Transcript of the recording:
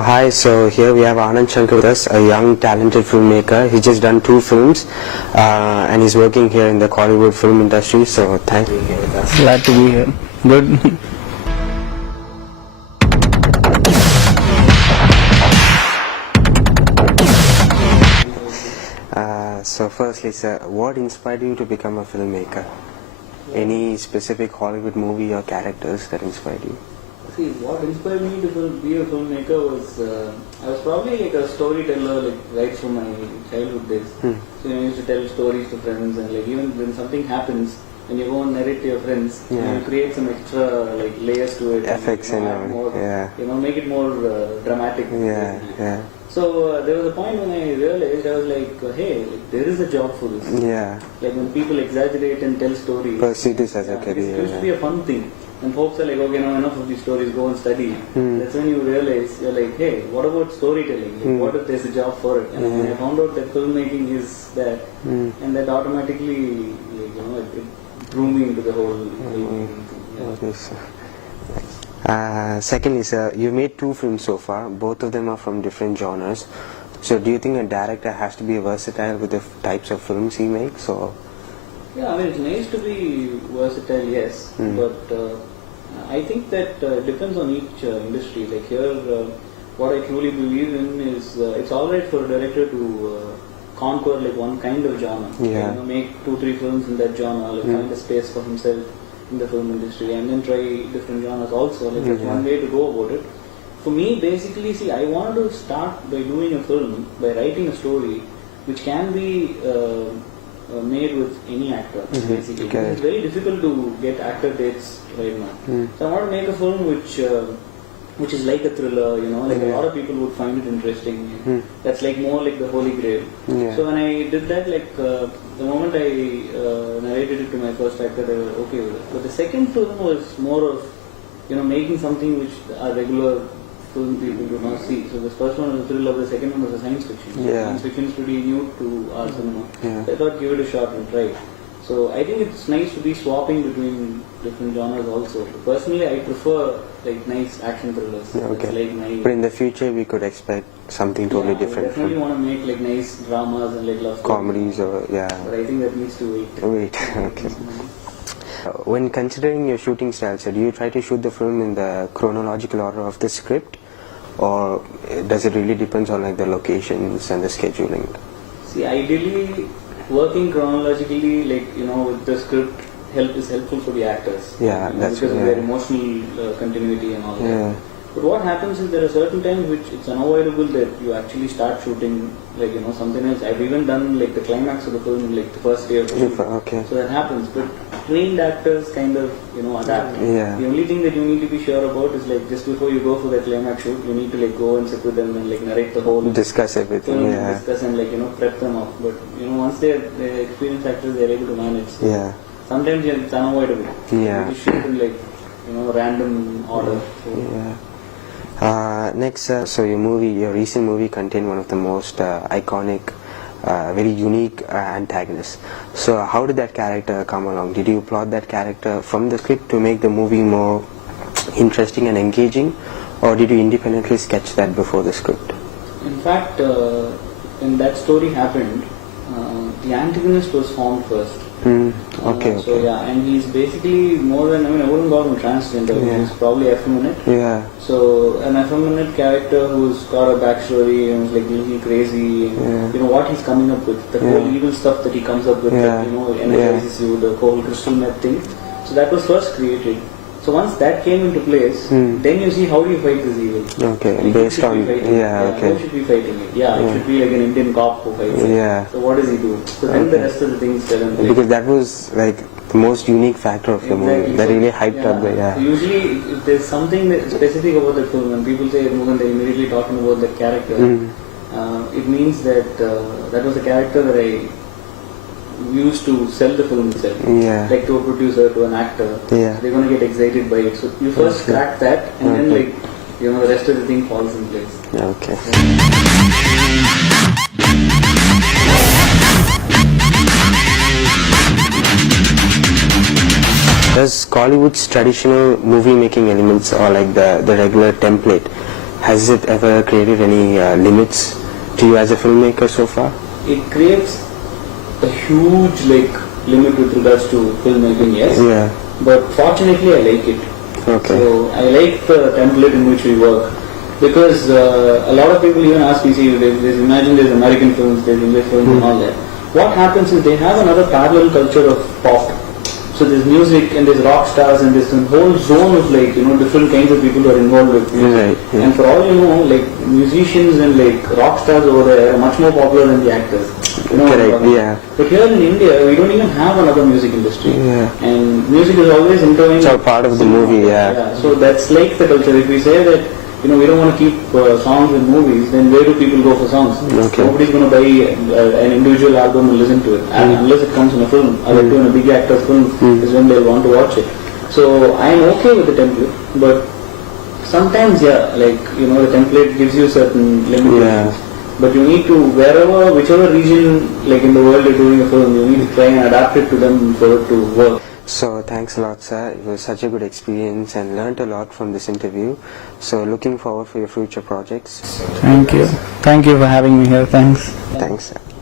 Hi, so here we have Anand Shankar with us, a young talented filmmaker. He's just done 2 films and he's working here in the Hollywood film industry, so thank you for being here with us. Glad to be here. Good. So firstly, sir, what inspired you to become a filmmaker? Any specific Hollywood movie or characters that inspired you? See, what inspired me to be a filmmaker was I was probably like a storyteller, like right from my childhood days. So I used to tell stories to friends, and like even when something happens, when you go and narrate to your friends, you create some extra like layers to it, Effects and more, yeah. make it more dramatic. Yeah. So there was a point when I realized, I was like, hey, like, there is a job for this. Yeah. Like when people exaggerate and tell stories. Pursue this as a career. It used to be a fun thing. And folks are like, okay, now enough of these stories, go and study. That's when you realize, you're like, hey, what about storytelling? Like, what if there's a job for it? And when I found out that filmmaking is that, and that automatically, like, it drew me into the whole filmmaking thing. Secondly, sir, you've made 2 films so far. Both of them are from different genres. So do you think a director has to be versatile with the types of films he makes? Or? Yeah, I mean, it's nice to be versatile, yes, but I think that it depends on each industry. Like here, what I truly believe in is it's alright for a director to conquer like one kind of genre. Yeah. Make 2-3 films in that genre, like find a space for himself in the film industry, and then try different genres also. Like that's one way to go about it. For me, basically, see, I wanted to start by doing a film, by writing a story, which can be made with any actor, basically. Okay. It's very difficult to get actor dates right now. So I want to make a film which is like a thriller, like a lot of people would find it interesting. That's like more like the Holy Grail. Yeah. So when I did that, like the moment I narrated it to my first actor, they were okay with it. But the second film was more of, making something which our regular film people do not see. So the first one was a thriller, the second one was a science fiction. So science fiction is pretty new to our cinema. So I thought give it a shot and try. So I think it's nice to be swapping between different genres also. Personally, I prefer like nice action thrillers. Okay. Like But in the future, we could expect something totally different. I definitely want to make like nice dramas and like love comedies or But I think that needs to wait. Okay. When considering your shooting style, so do you try to shoot the film in the chronological order of the script, or does it really depend on like the locations and the scheduling? See, ideally, working chronologically, like with the script, is helpful for the actors. Yeah, that's because of their emotional continuity and all that. But what happens is there are certain times which it's unavoidable that you actually start shooting like something else. I've even done like the climax of the film in like the first day of the shoot. Okay. So that happens. But trained actors kind of adapt. Yeah. The only thing that you need to be sure about is like just before you go for that climax shoot, you need to like go and sit with them and like narrate the whole. Discuss everything. Film, discuss and like prep them up. But once they're experienced actors, they're able to manage. So Yeah. sometimes it's unavoidable. Yeah. You shoot in like random order. So. Yeah. Next, so your recent movie contained one of the most iconic, very unique antagonists. So how did that character come along? Did you plot that character from the script to make the movie more interesting and engaging, or did you independently sketch that before the script? In fact, when that story happened, the antagonist was formed first. Okay. So yeah, and he's basically more than, I wouldn't call him transgender, he's probably effeminate. Yeah. So an effeminate character who's got a backstory and is like a little crazy, and what he's coming up with, the whole evil stuff that he comes up with, that energizes you, the whole crystal meth thing. So that was first created. So once that came into place, then you see how do you fight this evil. Okay, like based on okay. Who should be fighting it? It should be like an Indian cop who fights it. Yeah. So what does he do? So then the rest of the things tell him. Because that was like the most unique factor of the movie. That really hyped up the So usually, if there's something specific about the film, and people say Mugan, they're immediately talking about that character. It means that that was a character that I used to sell the film itself, like to a producer, to an actor. They're going to get excited by it. So you first crack that, and then like the rest of the thing falls in place. Okay. Does Hollywood's traditional movie making elements, or like the regular template, has it ever created any limits to you as a filmmaker so far? It creates a huge limit with regards to filmmaking, yes. Yeah. But fortunately, I like it. Okay. So I like the template in which we work, because a lot of people even ask me, see, imagine there's American films, there's English films and all that. What happens is they have another parallel culture of pop. So there's music and there's rock stars and there's a whole zone of different kinds of people who are involved with music. Right, yeah. And for all you know, musicians and rock stars over there are much more popular than the actors. Correct, yeah. But here in India, we don't even have another music industry. Yeah. And music is always intertwined. It's all part of the movie, yeah. So that's like the culture. If we say that, we don't want to keep songs in movies, then where do people go for songs? Okay. Nobody's going to buy an individual album and listen to it, unless it comes in a film. Or in a big actor's film is when they'll want to watch it. So I'm okay with the template, but sometimes, the template gives you certain limitations. Yeah. But you need to, whichever region, in the world you're doing a film, you need to try and adapt it to them for it to work. So thanks a lot, sir. It was such a good experience and learnt a lot from this interview. So looking forward for your future projects. Thank you. Thank you for having me here. Thanks. Thanks, sir.